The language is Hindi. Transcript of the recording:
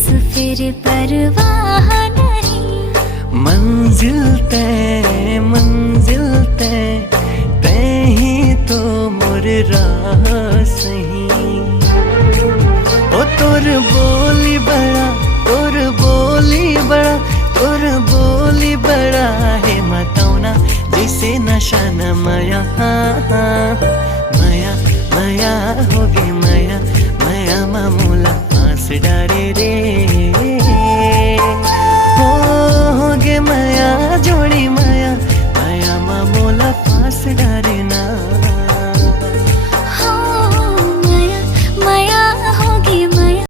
बस फिर परवाह नहीं। मंजिल तय तय ही तो मोर राह सही। ओ तोर बोली बड़ा है मतौना जैसे नशा न माया। माया हो गई माया मामूला आस डारे रे।